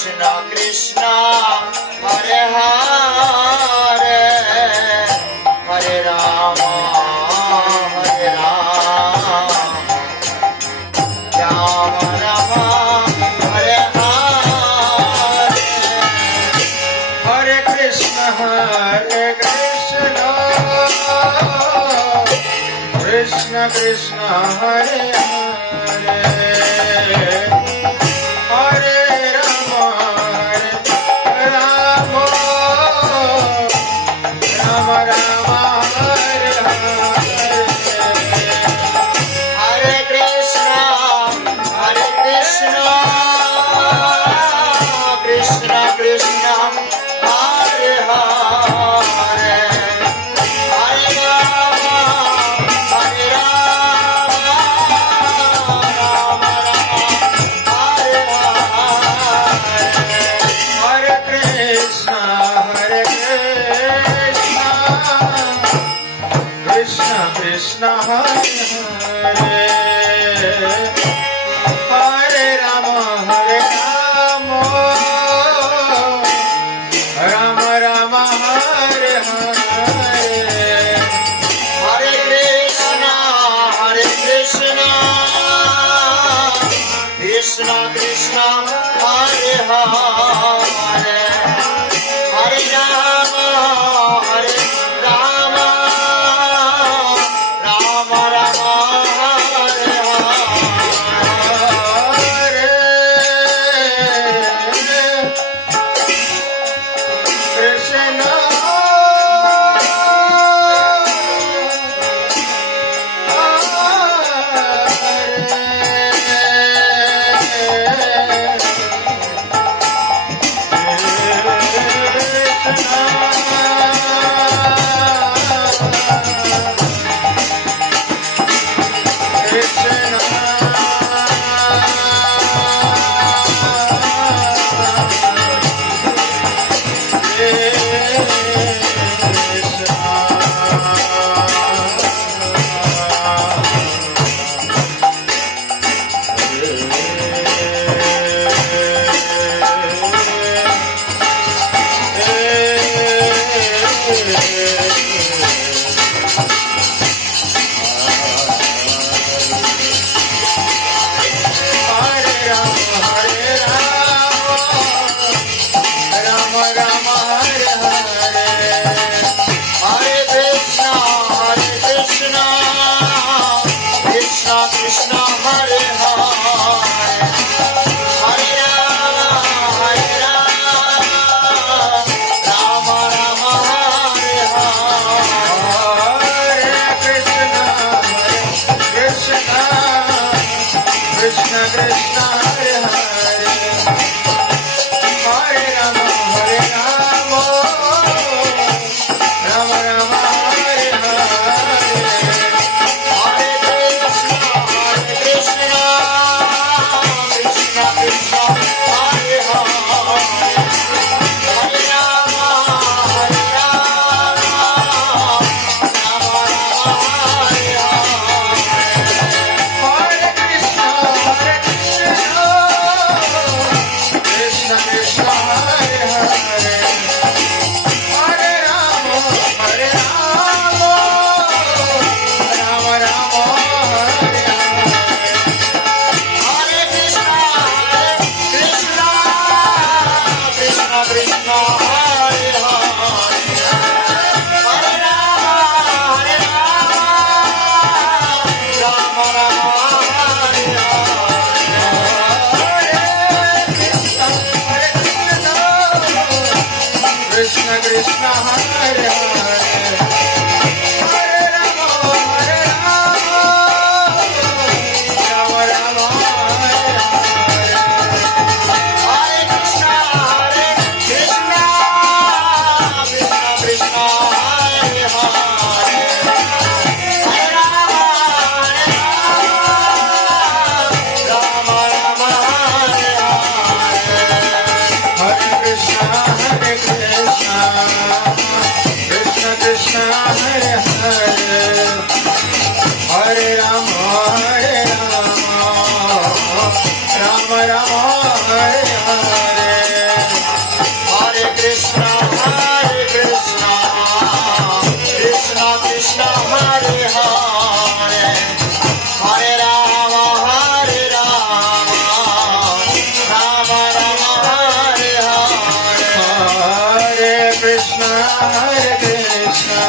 Krishna Hare Hare Hare Ram Ram Ram Hare Hare Hare Krishna Krishna Krishna Hare Hare Hare Ram Ram Ram Ram Hare Hare Hare Krishna Krishna Krishna Hare Hare Hare Ram Ram Hare Hare Krishna Krishna Krishna Hare Hare Hare Ram Ram Ram Hare Hare Hare Krishna Krishna Krishna Hare Hare Hare Ram Ram Ram Hare Hare Krishna Krishna Hare Hare Hare Ram Ram Hare Hare Krishna Krishna Krishna Hare Hare Hare Ram Ram Ram Hare Hare Hare Krishna Krishna Krishna Hare Hare Hare Ram Ram Hare Hare Krishna Krishna Krishna Hare Hare Hare Ram Ram Ram Hare Hare Krishna Krishna Krishna Krishna Hare Hare Hare Ram Ram Hare Hare Krishna Krishna Hare Hare Hare Ram Ram Ram Hare Hare Krishna Krishna Krishna Hare Hare Hare Ram Ram Hare Hare Hare Krishna Krishna Krishna Hare Krishna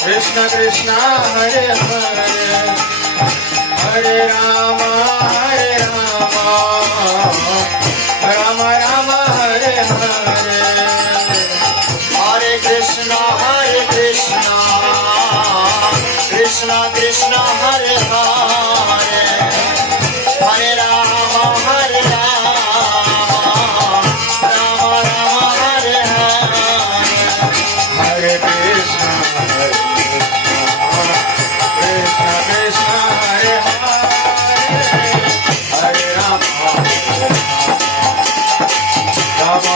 Krishna Krishna Hare Hare Hare Rama Rama Rama Hare Hare Hare Krishna Krishna Krishna Hare Hare Hare Rama Rama Rama Hare Hare Hare Krishna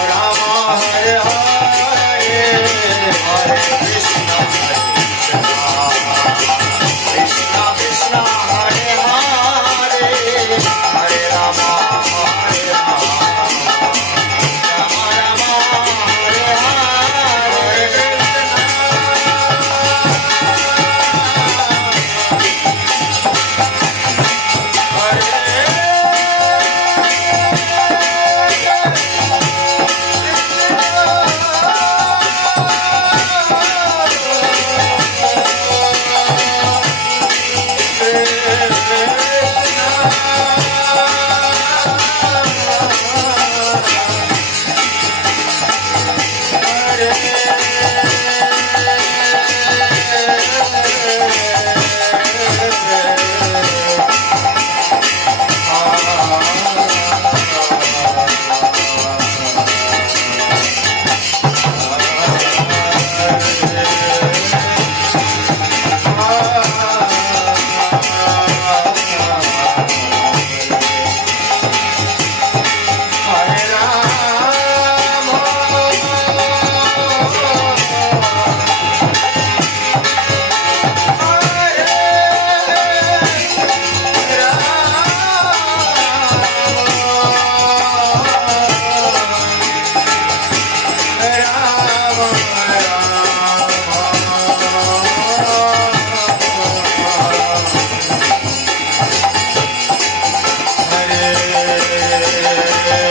Krishna Krishna Hare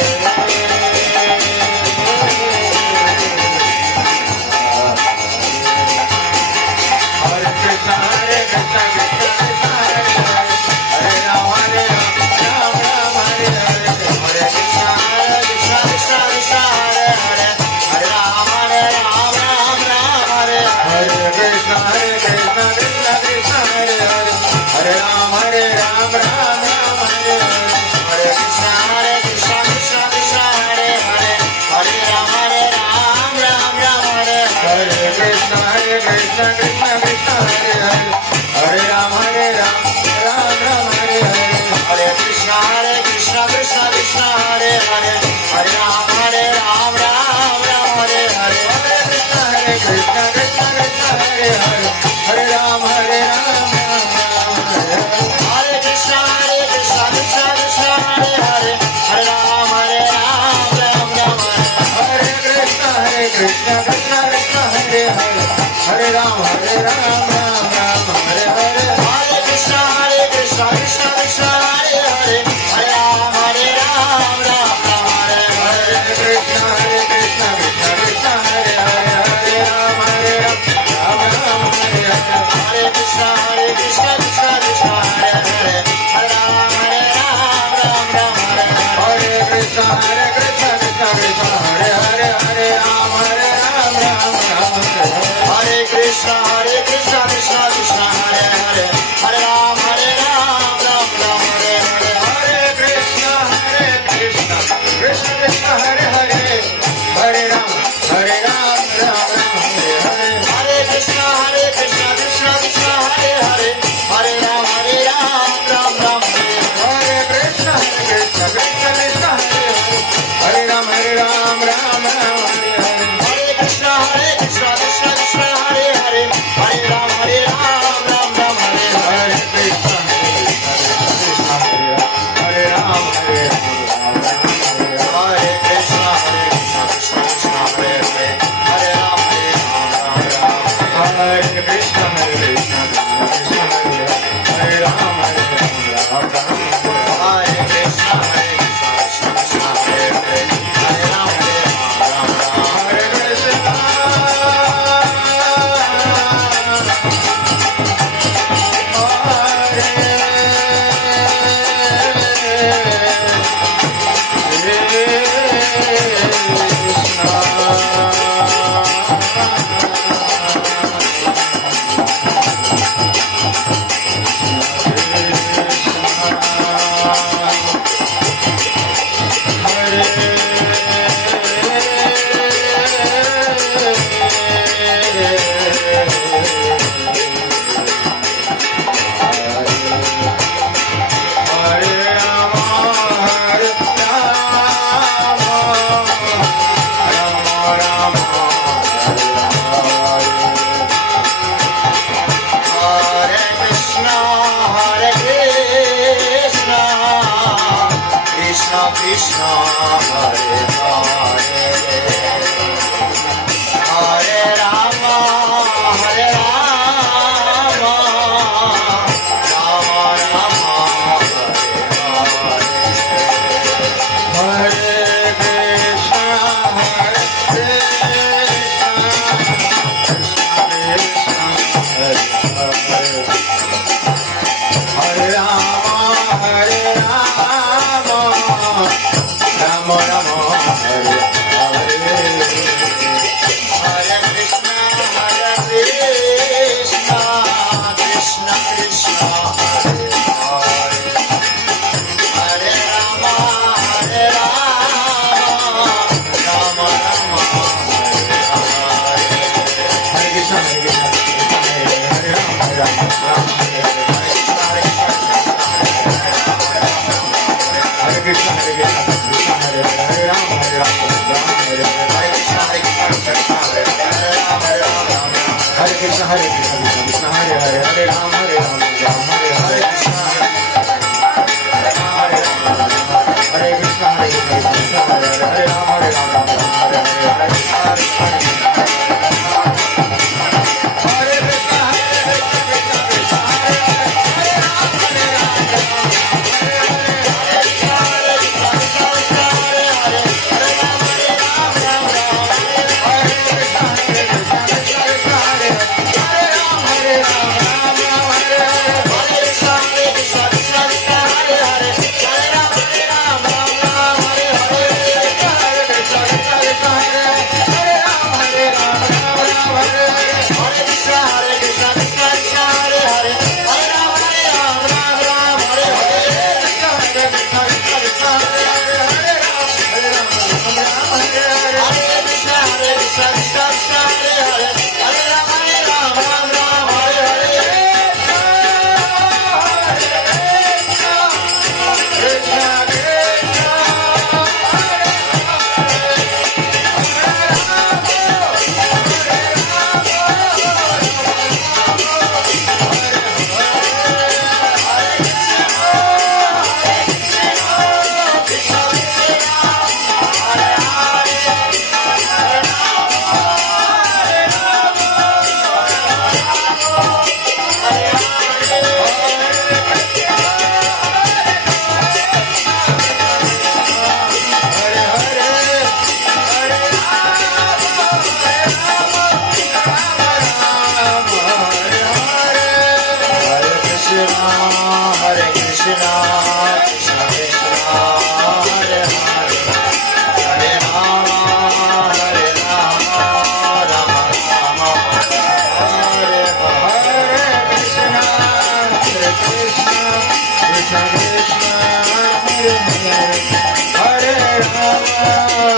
Hare Hare Rama Rama Rama Hare Hare Hare Krishna Krishna Krishna Hare Hare Hare Rama Hare Rama Rama Rama Hare Hare Hare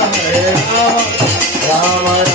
Hare Rama, Rama